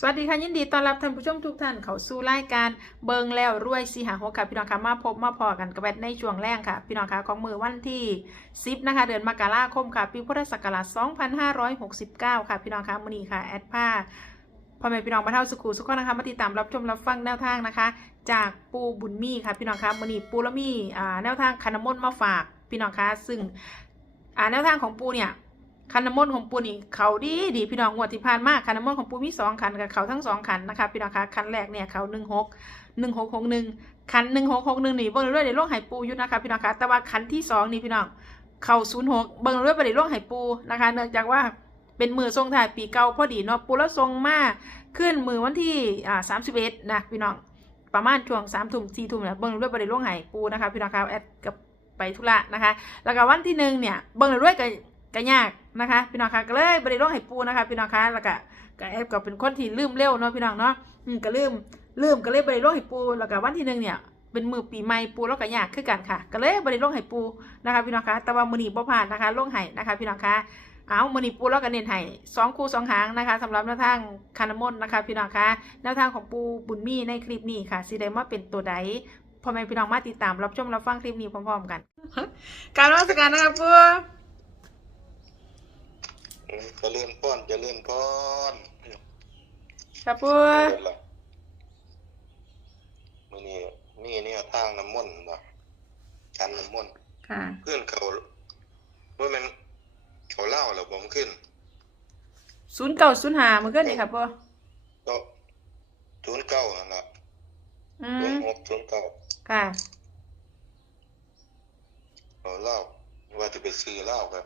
สวัสดีค่ะ ยินดีต้อนรับท่านผู้ชมทุกท่านเข้าสู่รายการเบิงแล้วรวยสีหาหกค่ะพี่น้องค่ะมาพบมาพอกันกับแบทในช่วงแรกค่ะ พี่น้องค่ะของมือวันที่ 10 นะคะ เดือนมกราคมค่ะ ปีพุทธศักราช2569 ค่ะ พี่น้องค่ะมือนี้ค่ะ แอดผ้าพ่อแม่พี่น้องมาเท่าสุขุสุขนะคะมาติดตามรับชมรับฟังแนวทางนะคะ จากปูบุญมีค่ะ พี่น้องค่ะมือนี้ปูล้วมีอ่าแนวทางคานมนต์มาฝากพี่น้องค่ะซึ่งอ่าแนวทางของปูเนี่ย คันน้ำมนต์ของปูนี่เขาดีดีพี่น้องงวดที่ผ่านมาคันน้ำมนต์ของปูมีสองคันกับเขาทั้งสองคันนะคะพี่น้องคะคันแรกเนี่ยเขาหนึ่งหกหนึ่งหกหกหนึ่งคันหนึ่งหกหกหนึ่งนี่เบิ้งเรื่อยในโลกไหปูอยู่นะคะพี่น้องคะแต่ว่าคันที่สองนี่พี่น้องเขาศูนย์หกเบิ้งเรื่อยไปในโลกไหปูนะคะ เนื่องจากว่าเป็นมือทรงถ่ายปีเก่าพอดีเนาะปูแล้วทรงมาขึ้นมือวันที่อ่าสามสิบเอ็ดนะพี่น้องประมาณช่วงสามทุ่มสี่ทุ่มเนี่ยเบิ้งเรื่อยไปในโลกไหปูนะคะพี่น้องคะแอดกับไปธุระนะคะ แล้วก็วันที่หนึ่งเนี่ยเบิ้งเรื่อยกับ ก็ยากนะคะพี่น้องคะก็เลยบริโภคให้ปูนะคะพี่น้องคะแล้วก็ก็แอบก็เป็นคนที่ลืมเร็วเนาะพี่น้องเนาะอืมก็ลืมลืมก็เลยบริโภคให้ปูแล้วก็วันที่หนึ่งเนี่ยเป็นมือปีใหม่ปูแล้วก็ยากขึ้นกันค่ะ ก็เลยบริโภคให้ปูนะคะพี่น้องคะแต่ว่ามือนีบ่ผ่านนะคะลงให้นะคะพี่น้องคะเอามือนีปูแล้วก็เน้นให้สองคู่สองหางนะคะสำหรับแนวทางคานามนนะคะพี่น้องคะแนวทางของปูบุญมีในคลิปนี้ค่ะสีไดมาเป็นตัวใดพ่อแม่พี่น้องมาติดตามรับชมรับฟังคลิปนี้พร้อมๆกัน การรัชการนะคะปู จะเลื่อนป้อนเจะเลื่อนป้อนครับปูเลื่อนละมื่อนี้นี่เนี่ยทางน้ำมนต์บ่การน้ำมนต์ค่ะเพื่อนเขาเมื่อมันเขาเล่าแล้วผมขึ้นศูนย์เก้าศูนย์หามันก็นี่ครับปูก็ศูนย์เก้านั่นละอืศูนมย์หกศูนย์เก้าค่ะเขาเล่าว่าจะไปซื้อเหล้ากัน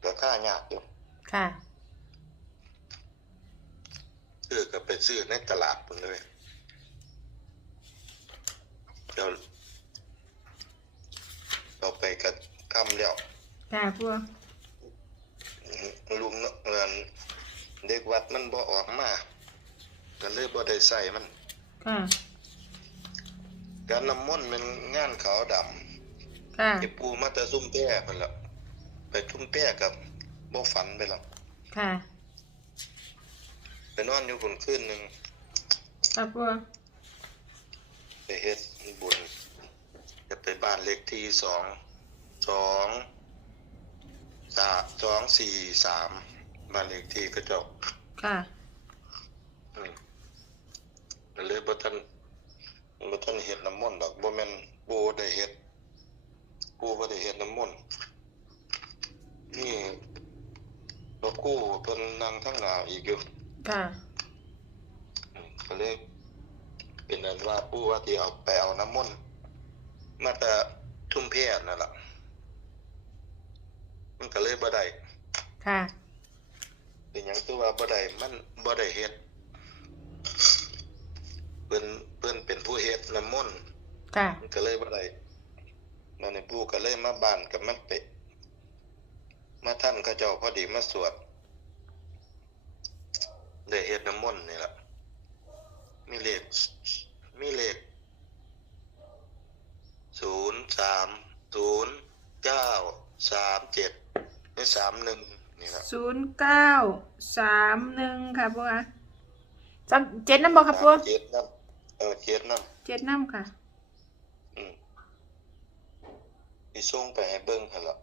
แต่ค่ายากอยู่ ค่ะ ซื้อก็ไปซื้อในตลาดหมดเลยเดี๋ยวเราไปกันคำแล้วค่ะปูลุงเนาะเอินเด็กวัดมันบ่ออกมาก็เลยบ่ได้ใส่มัน ค่ะ การน้ำมนต์มันงานขาวดำค่ะไอ้ปูมาแต่ซุ่มแป้เพิ่นละไปซุ่มแป้กับ บ่ฝันไปแล้วค่ะไปนอนอยู่คนคืนหนึงครับปูไปเฮ็ดบุญจะไปบ้านเลขที่สองสองสาสองสี่สามบ้านเลขที่ก็เจ้าค่ะอืมก็เลยบ่ทันบ่ทันเฮ็ดน้ำมนต์ดอกบ่แม่นปูได้เฮ็ดปูบ่ได้เฮ็ดน้ำมนต์นี่ หลวงปู่เพิ่นนั่งทั้งหน้าอีกอยู่ค่ะ อืมก็เลยเป็นอันว่าปู่ว่าที่เอาไปเอาน้ำมนต์มาแต่ทุ่มเพศนั่นล่ะมันก็เลยบ่ได้ค่ะ เป็นหยังตัวว่าบ่ได้มันบ่ได้เฮ็ดเพิ่นเพิ่นเป็นผู้เฮ็ดน้ำมนต์ ค่ะ มันก็เลยบ่ได้นั่นนี่ปู่ก็เลยมาบ้านกับมันเปะ มาท่านเขาเจ้าพอดีมาสวดได้เฮ็ดน้ำมนต์นี่ล่ะมีเลขมีเลขศูนย์สามศูนย์เก้าสามเจ็ดนี่สามหนึ่งนี่ล่ะศูนย์เก้าสามหนึ่งค่ะปูคะจำเจ็ดน้ำบอกครับปูเจ็ดนั่นเออเจ็ดนั่นเจ็ดน้ำค่ะ อืมที่ส่งไปให้เบิ่งหั่นล่ะ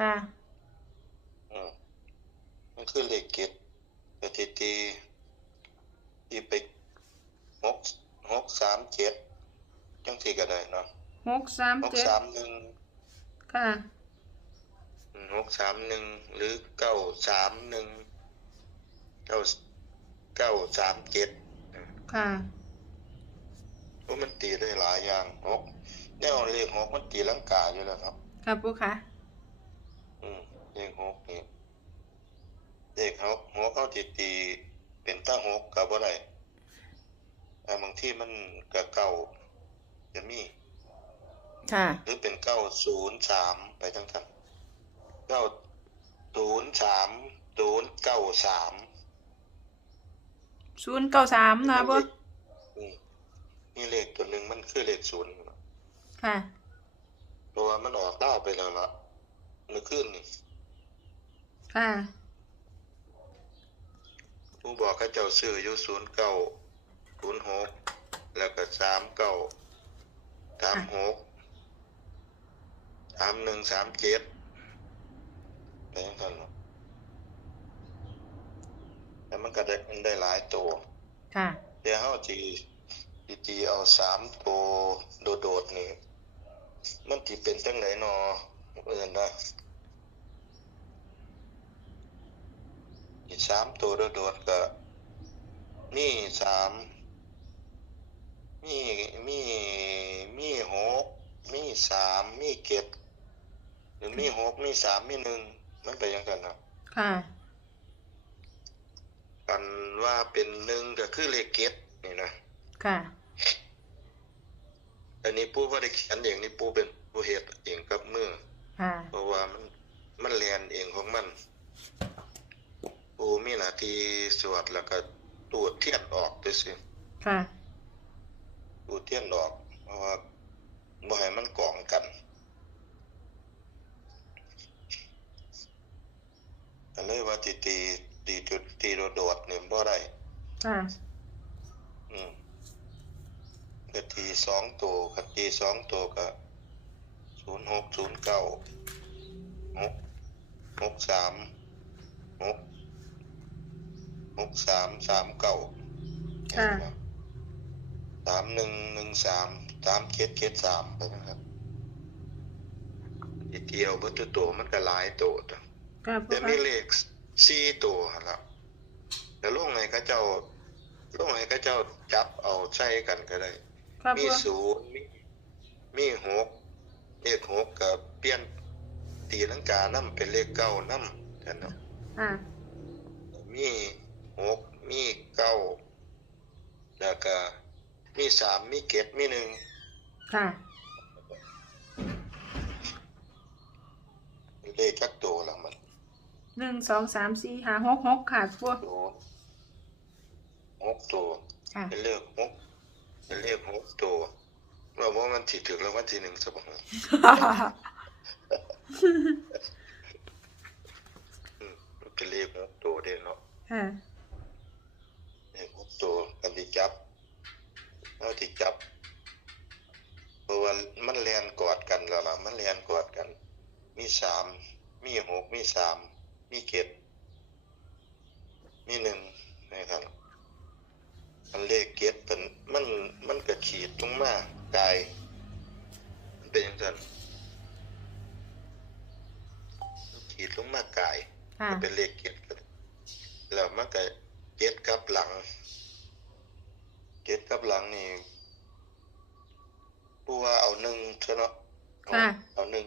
ค่ะอืม มันคือเลขเจ็ดสถิติที่ไปหกหกสามเจ็ดจังสี่ก็ได้เนาะหกสามหกเจ็ดสามหนึ่งค่ะอืมหกสามหนึ่งหรือเก้าสามหนึ่งเก้าเก้าสามเจ็ดค่ะเพราะมันตีได้หลายอย่างหกแน่นอนเลขหกมันตีลังกาอยู่แล้วครับ ครับปูค่ะ อืมเลขหกนี่ เลขหกหกเขาตีตีเป็นตั้งหกกับอะไรอ่าบางที่มันกับเก้าจะมีค่ะหรือเป็นเก้าศูนย์สามไปทั้งทั้งเก้าศูนย์สามศูนย์เก้าสามศูนย์เก้าสามนะปูอืมนี่เลขตัวหนึ่งมันคือเลขศูนย์ค่ะเพราะว่ามันออกเล่าไปแล้วละเมื่อคืนนี่ค่ะ ผู้บอกเขาเจ้าซื้ออยู่ศูนย์เก้าศูนย์หกแล้วก็สามเก้าสามหกสามหนึ่งสามเจ็ดเป็นยังไงเนาะแต่มันก็ได้มันได้หลายตัวค่ะเดี๋ยวเขาจีจีจีเอาสามตัวโดดๆนี่ มันจีเป็นจังไหนนอเอื่นนะอีก สามตัวโดดๆก็มีสามมีมีมีหกมีสามมีเก็ดหรือมีหกมีสามมีหนึ่งมันเป็นยังไงนะค่ะกันว่าเป็นหนึ่งก็คือเลขเก็ดนี่นะค่ะอันนี้ปูว่าได้เขียนเองนี่ปูเป็นผู้เฮ็ดเองกับมือค่ะเพราะว่ามันมันเรียนเองของมัน ปูมีหน้าที่สวดแล้วก็ตูดเทียนออกด้วยสิค่ะตูดเทียนออก เพราะว่าบ่ให้มันกองกันก็เลยว่าตีตีตีจุดตีโดดๆนี่บ่ได้ค่ะอืมก็ตีสองตัวก็ตีสองตัวก็ศูนย์หกศูนย์เก้าหกหกสามหก หกสามสามเก้าค่ะสามหนึ่งหนึ่งสามสามเจ็ดเจ็ดสามไปนะครับทีเดียวเบิดตัวตัวมันก็หลายตัวจ้ะค่ะปูแต่มีเลขสี่ตัวหั่นละแต่ลงให้เขาเจ้าลงให้เขาเจ้าจับเอาใช้กันก็ได้ค่ะมีปูศูนย์มีมีหกเลขหกกับเปลี่ยนตีลังกานํเป็นเลขเก้านํกันเนาะค่ะมี หกมีเก้าแล้วก็มีสามมีเกตมีหนึ่งค่ะเลขจักตัวละมันหนึ่งสองสามสี่ห้าหกหกค่ะปูตัวหกตัวค่ะเป็นเลขหกเป็นเลขหกตัวว่าว่ามันสิถึงแล้ววันที่หนึ่งสบงอืมมันเป็นเลขหกตัวเด้เนาะค่ะเลขหก ตัวกันที่จับเอาที่จับเพราะว่ามันเรียนกอดกันแล้วล่ะ มันเรียนกอดกัน มีสามมีหกมีสามมีเกตมีหนึ่งนะครับอันเลขเกตเป็นมันมันก็ขีดตรงมากายมันเป็นอย่างนั้นมันขีดลงมากายค่ะมันเป็นเลขเกตแล้วมันก็เกตกับหลัง เกตกับหลังนี่ผู้ว่าเอาหนึ่งเท่านั้นค่ะ เอาหนึ่ง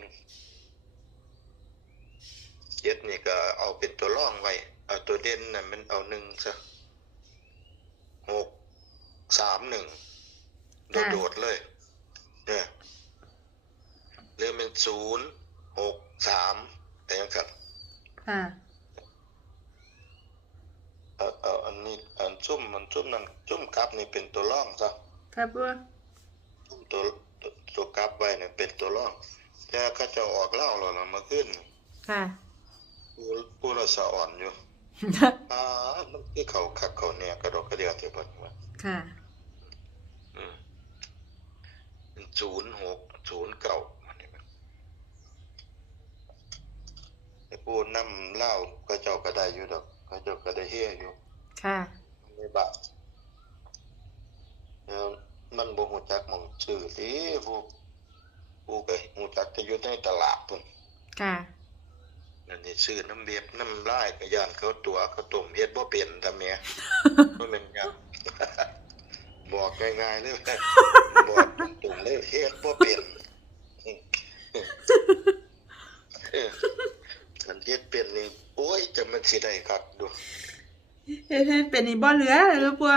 เจ็ดนี่ก็เอาเป็นตัวร่องไว้ เอาตัวเด่นน่ะมันเอาหนึ่งซะหกสามหนึ่งโดดๆเลย เนี่ยเรื่องเป็นศูนย์หกสามแต่ยังกันค่ะ เอาเอาอันนี้อันซุ่มมันซุ่มนั่นซุ่มกลับนี่เป็นตัวร่องซะค่ะปูซุ่มตัวตัวตัวกลับไว้เนี่ยเป็นตัวร่องแต่เข้าเจะออกเล่าแล้วนะมาขึ้นค่ะผู้ผู้ละสะอ่อนอยู่อ่ามันคือเขาคักเขาเนี่ยกระดกกระเดียดเถอะเพิ่นว่าค่ะอืมเป็นศูนย์หกศูนย์เก้าอันนี้มันไอ้ผู้นำเหล้าก็เจ้าก็ได้อยู่ดอก ก็เจ้าก็ได้เฮียอยู่ค่ะในบาทแล้วมันบ่ฮู้จักหม่องชื่อติผู้ผู้ก็ฮู้จักแต่อยู่ในตลาดพุ่นค่ะนั่นนี่ซื้อน้ำเบียบน้ำลายก็ย่านเขาตัวเขาต้มเฮ็ดบ่เป็นทำแม่บ่แม่นหยังบอกง่ายๆเลยบอกตรงๆเลยเฮ็ดบ่เป็น เออคันเฮ็ดเป็นนี่โอ้ยจะ มันสิได้คักดูเฮ็ดให้เป็นอีบ่เหลือเลยปู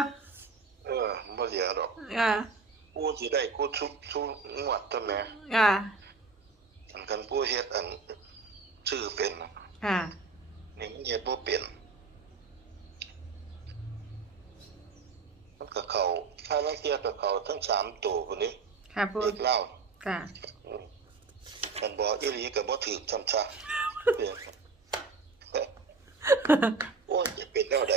เออบ่เหลือดอกค่ะกูสิได้กูทุกทุกงวดตะแหม่ค่ะอันกันผู้เฮ็ดอันชื่อเป็นน่ะค่ะนี่มันเฮ็ดบ่เป็นมันก็เข้าถ้าลางเที่ยก็เข้าทั้งสามตัวพุ่นนี้ค่ะปูเลขเล่าค่ะอืมกันบอกอีหลีก็บ่ถูกซ้ำซะเออ โอ้ยจะเป็นแนวใด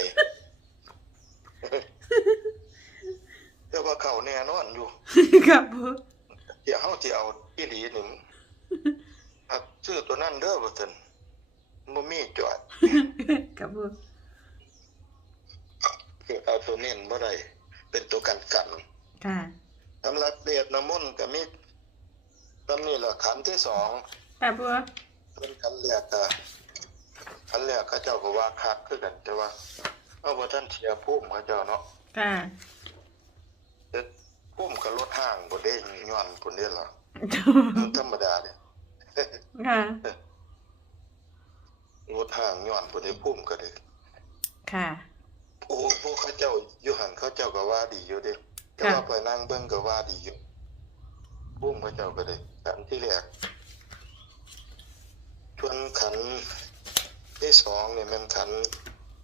แต่ว่าเขาแน่นอนอยู่ครับพ่อเดี๋ยวเขาจะเอาที่หลีหนึ่งชื่อตัวนั่นเด้อบุตรมืบ่มีจอดครับพ่อคือเอาตัวเน้นเมื่อไรเป็นตัวกันกันค่ะสำหรับเดียดน้ำมนต์ก็มีตำนี่แหละขันที่สองครับพ่อเป็นขันแรกค่ะ ขันแรกเขาเจ้าก็ว่าคักคือกัน แต่ว่าเอาบ่ทันเชียร์ภูมิเขาเจ้าเนาะค่ะแต่ภูมิก็ลดห่างบ่ได้ย้อนพุ่นเด้ล่ะมันธรรมดาเด้ค่ะลดห่างย้อนพุ่นได้ภูมิก็ได้ค่ะโอ้พวกเขาเจ้าอยู่หันเขาเจ้าก็ว่าดีอยู่เด้แต่ค่ะว่าไปนั่งเบิ่งก็ว่าดีอยู่ภูมิเขาเจ้าก็ได้ขันที่แรกส่วนขันที่สองเนี่ยมันขัน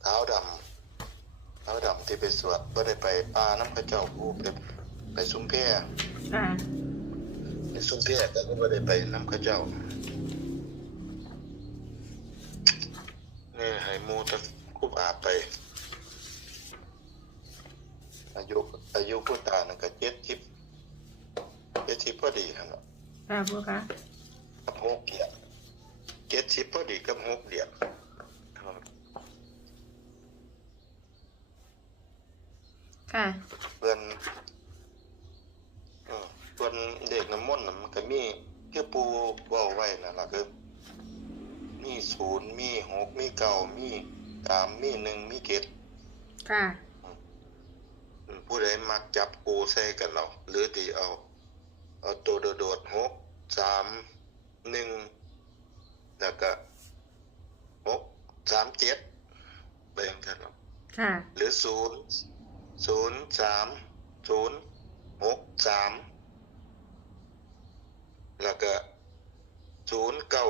เท้าดำเท้าดำที่ ไปสวดบ่ได้ไปป่าน้ำเขาเจ้าผู้ไปไปซุ้มแพร่ค่ะไปซุ้มแพร่แต่ก็บ่ได้ไปน้ำเขาเจ้านี่ให้หมูตะคุบอาบไป อายุอายุผู้ตายนั่นก็เจ็ดสิบเจ็ดสิบพอดีครับเนาะค่ะปูค่ะกับหกเดือนเจ็ดสิบพอดีกับหกเดือนครับ ค่ะ เพื่อนเออเพื่อนเด็กน้ำมนต์น่ะมันก็มีคือปูเว่าไว้นั่นล่ะคือ มีศูนย์มีหกมีเก้ามีสามมีหนึ่งมีเจ็ดค่ะอืมผู้ใดมักจับปูใส่กันเราหรือที่เอา เอาตัวโดดๆหกสามหนึ่งแล้วก็หกสามเจ็ดไปยังกันเนาะค่ะ หรือศูนย์ ศูนย์สามศูนย์หกสามแล้วก็ศูนย์เก้า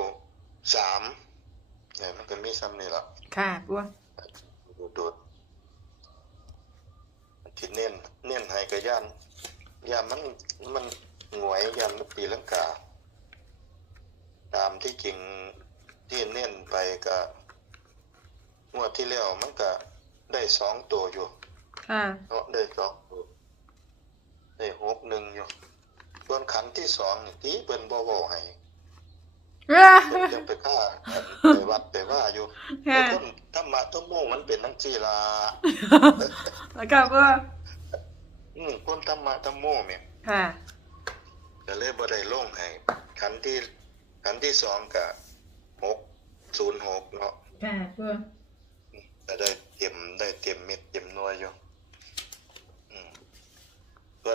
สามเนี่ยมันก็มีซ้ำนี่ละค่ะปูโดดๆที่เน้นเน้นให้กับย่านย่านมันมันหงวยย่านมันตีลังกา ตามที่จริงที่เน้นไปก็งวดที่แล้วมันก็ได้สองตัวอยู่ ค่ะ เนาะได้สองตัวได้หกหนึ่งอยู่ส่วนขันที่สองนี่ที่เปิ้นบ่เว้าให้เพิ่นยังไปฆ่ากันไปวัดไปว่าอยู่แต่ค่ะ คนธรรมะทั้งโมงมันเป็นทั้งสี่ล่ะแล้วก็ปูอืมคนธรรมะทั้งโมงเนี่ย ค่ะ ก็เลยบ่ได้ลงให้ขันที่ขันที่สองก็หกศูนย์หกเนาะค่ะปูก็ได้เต็มได้เต็มเม็ดเต็มหน่วยอยู่อืมส่ว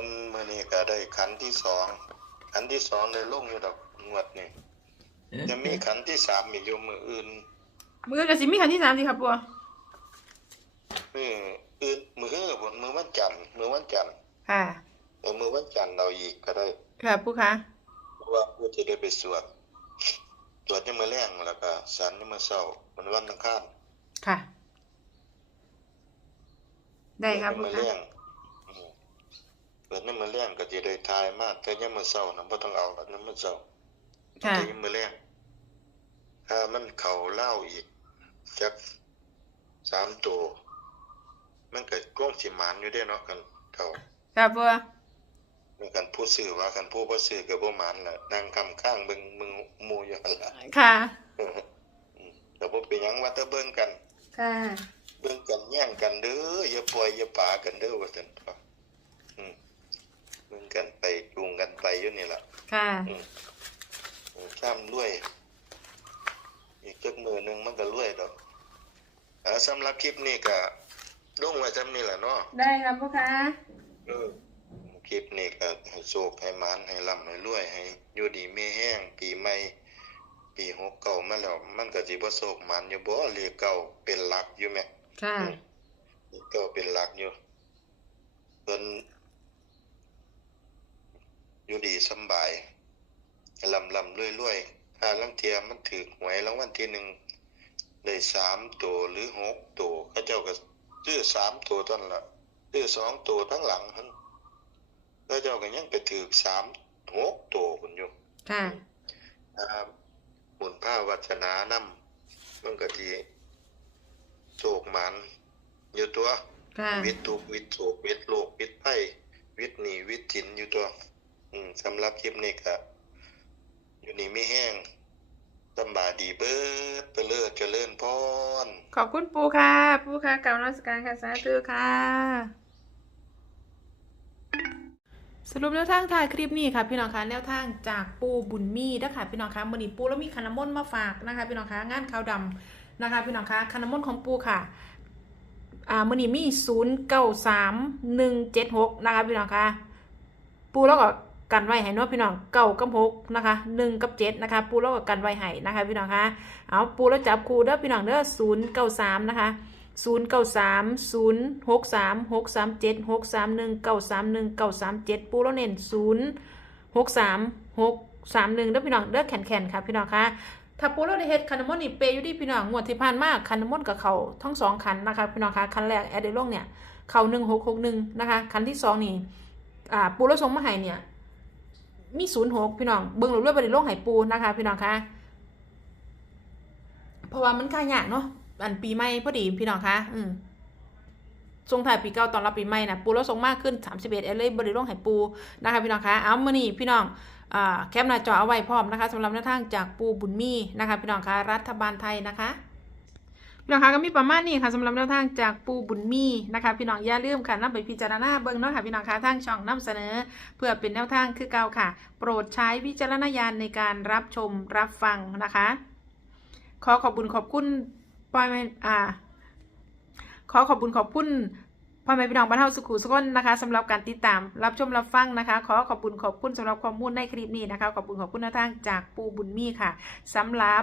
นมื้อนี้ก็ได้ขันที่สองขันที่สองได้ลงอยู่ดอกงวดนี่จะมีขันที่สามอีกอยู่มื้ออื่น มือกับสิมีคันที่สามสิครับปูมื้ออื่นมื้อฮื้อบนมื้อวันจันทร์มื้อวันจันทร์ค่ะเออมื้อวันจันทร์เราอีกก็ได้ค่ะปูค่ะเพราะว่าผู้จะได้ไปสวดสวดยังมื้อแรงแล้วก็สันยังมื้อเช้ามันวันอังคารค่ะ ได้ครับสวปูดยังมื้อค่ะแรงอืม สวดยังมื้อแรงก็สิได้ทายมากแต่ยังมื้อเช้าน่ะบ่ต้องเอาแล้วยังมื้อเช้าค่ะแต่ยังมื้อแรงถ้ามันเข้าเหล้าอีกจักสามตัวมันก็คงสิหมานอยู่เด้เนาะกันเข้าครับปูมันกันผู้ซื้อว่ากันผู้บ่ซื้อก็บ่หมานล่ะนั่งคำข้างเบิ่งมึงหมู่อยู่หั่นล่ะค่ะอืมก็บ่เป็นหยังว่าแต่เบิ่งกัน ค่ะ เบิ่งกันแย่งกันเด้ออย่าปล่อยอย่าป่ากันเด้อว่าซั่นครับอืม เบิ่งกันไปจูงกันไปอยู่นี่ล่ะค่ะอืมอืมซ้ำรวย อีกจักมือหนึงมันก็รวยดอกอ่าสำหรับคลิปนี้ก็ลงไว้ซ้ำนี่ล่ะเนาะได้ครับปูค่ะเออคลิปนี้ก็ให้โชคให้หมานให้ร่ำให้รวยให้อยู่ดีมีแห้งปีใหม่ปีหกเก่ามาแล้วมันก็สิบ่โชคหมานอยู่บ่เลขเก่าเป็นหลักอยู่แหมค่ะก็เป็นหลักอยู่เพิ่น อยู่ดีสำบายลำลำรวยรวยถ้าลังเทียมันถือหวยรางวัลที่หนึ่งได้สามตัวหรือหกตัวเขาเจ้าก็ซื้อสามตัวต้นละซื้อสองตัวทั้งหลังหันเขาเจ้าก็ยังไปถือสามหกตัวคนอยู่ค่ะนะครับบุญผ้าวัฒนานำมันก็ทีโศกหมันอยู่ตัวค่ะวิตทุกข์วิตโศกวิตโลกวิตภัยวิทย์หนีวิทย์จินอยู่ตัว อืมสำหรับคลิปนี้ก็อยู่นี่ไม่แห้งสบายดีเบิดไปเลิศเจริญพรขอบคุณปูค่ะ ปูค่ะกล่าวนมัสการค่ะสาธุค่ะ สรุปแนวทางถ่ายคลิปนี้ค่ะพี่น้องคะแนวทางจากปูบุญมีนะคะพี่น้องคะมือนี้ปูแล้วมีคันน้ำมนมาฝากนะคะ พี่น้องคะงานขาวดำนะคะ พี่น้องคะคันน้ำมนของปูค่ะอ่ามือนี้มีศูนย์เก้าสามหนึ่งเจ็ดหกนะคะพี่น้องคะปูแล้วก็ กันไว้ให้เนาะพี่น้องเก้ากับหกนะคะหนึ่งกับเจ็ดนะคะ ปูแล้วก็กันไว้ให้นะคะ พี่น้องคะเอาปูแล้วจับคูเด้อพี่น้องเด้อศูนย์เก้าสามนะคะศูนย์เก้าสามศูนย์หกสามหกสามเจ็ดหกสามหนึ่งเก้าสามหนึ่งเก้าสามเจ็ดปูแล้วเน้นศูนย์หกสามหกสามหนึ่งเด้อพี่น้องเด้อแขนแขนค่ะพี่น้องคะถ้าปูแล้วได้เฮ็ดคันามอนนี่เปย์อยู่ดีพี่น้องงวดที่ผ่านมาคันนามอนกับเขาทั้งสองคันนะคะพี่น้องคะคันแรกแอดเดลงเนี่ยเขาหนึ่งหกหกหนึ่งนะคะคันที่สองนี่อ่าปูแล้วส่งมาให้เนี่ย มีศูนย์หกพี่น้องเบิ้งหรือเรื่องบริโลกให้ปูนะคะ พี่น้องคะเพราะว่ามันค่ายากเนาะอันปีใหม่พอดีพี่น้องคะอืมส่งถ่ายปีเก่าตอนรับปีใหม่นะปูแล้วส่งมากขึ้นสามสิบเอ็ดเอเลยบริโลกให้ปูนะคะ พี่น้องคะเอามื่อนี้พี่น้องแคปหน้าจอเอาไว้พร้อมนะคะสำหรับแนวทางจากปูบุญมีนะคะ พี่น้องคะรัฐบาลไทยนะคะ พี่น้องคะก็มีประมาณนี้ค่ะสำหรับแนวทางจากปูบุญมีนะคะ พี่น้องอย่าลืมค่ะนำไปพิจารณาเบิ่งเนาะค่ะพี่น้องคะทางช่องนำเสนอ เพื่อเป็นแนวทางคือเก่าค่ะ โปรดใช้วิจารณญาณในการรับชมรับฟังนะคะ ขอขอบคุณขอบคุณปอยอ่าขอขอบคุณขอบคุณพ่อแม่พี่น้องบ้านเฮาสุขุสุขนนะคะสำหรับการติดตามรับชมรับฟังนะคะ ขอขอบคุณขอบคุณสำหรับข้อมูลในคลิปนี้นะคะ ขอบคุณขอบคุณแนวทางจากปูบุญมีค่ะสำหรับ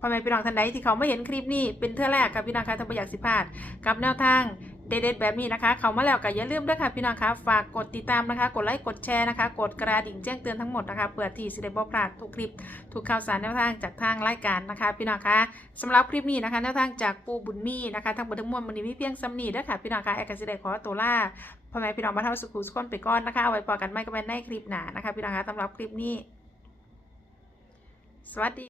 พ่อแม่พี่น้องท่านใดที่เขาไม่เห็นคลิปนี้เป็นเท่าแรกค่ะพี่น้องคะท่านประหยัดสิพาดกับแนวทางเด็ดๆแบบนี้นะคะ เขามาแล้วก็อย่าลืมด้วยค่ะพี่น้องคะฝากกดติดตามนะคะ กดไลค์กดแชร์นะคะ กดกระดิ่งแจ้งเตือนทั้งหมดนะคะเพื่อที่สิได้บ่พลาดทุกคลิปทุกข่าวสารแนวทางจากทางรายการนะคะ พี่น้องคะสำหรับคลิปนี้นะคะแนวทางจากปูบุญมีนะคะทั้งหมดทั้งมวลมันนี้มีเพียงซ้ำนีเด้อค่ะพี่น้องคะแอร์กสิได้ขอตัวล่าพ่อแม่พี่น้องบ้านเฮาสุขุสุขนไปก่อนนะคะเอาไว้พอกันไม่ก็เป็นในคลิปหนานะคะพี่น้องคะสำหรับคลิปนี้ สวัสดี